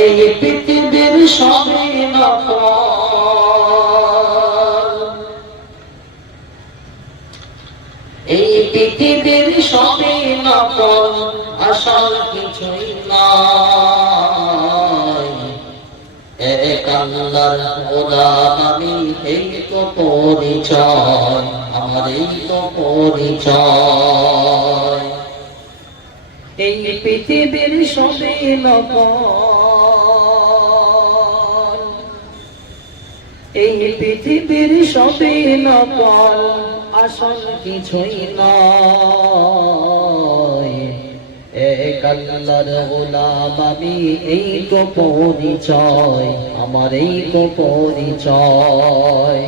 এই পৃথিবীর সবই নকল, এই পৃথিবীর সবই নকল, আসল কিছুই নয়। এক আল্লাহর গোলাম আমি, এই তো পরিচয় আমার, এই তো পরিচয়। এই পৃথিবীর সবই নকল, এই পৃথিবীর সবই নকল, আসল কিছুই নয়। এক আল্লাহর গোলাম আমি, এই তো পরিচয় আমার, এই তো পরিচয়।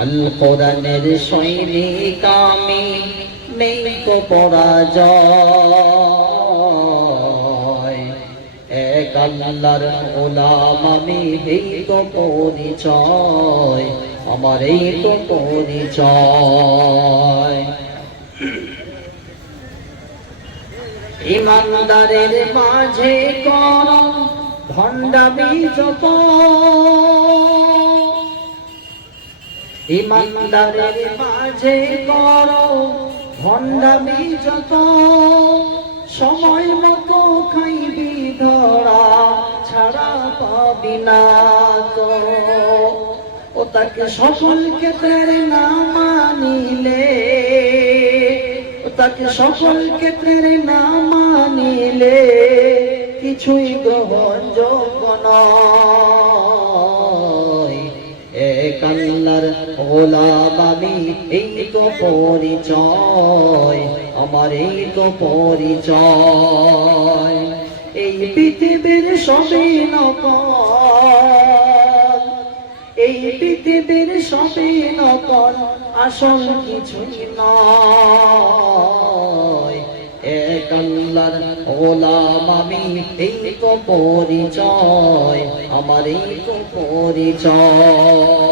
আল কোরআনের সৈনিক আমি, নেই তো পরাজয়। এক আল্লাহর গোলাম আমি, এই তো পরিচয় আমার, এই তো পরিচয়। ইমানদারের মাঝে কর ভণ্ডামি যত, ইমানদারের মাঝে কর ভণ্ডামি যত, সময় মতো খাইবি ধরা, ছাড়া পাবি না তো। ও তাকে সকল ক্ষেত্রের না মানিলে, ও তাকে সকল ক্ষেত্রের না মানিলে, কিছুই গ্রহণযোগ্য নয়। এক আল্লাহর গোলাম আমি, এই তো পরিচয় আমার, এই তো পরিচয়। এই পৃথিবীর সবই নকল, এই পৃথিবীর সবই নকল, আসল কিছুই নয়। এক আল্লাহর গোলাম আমি, এই তো পরিচয় আমার, এই তো পরিচয়।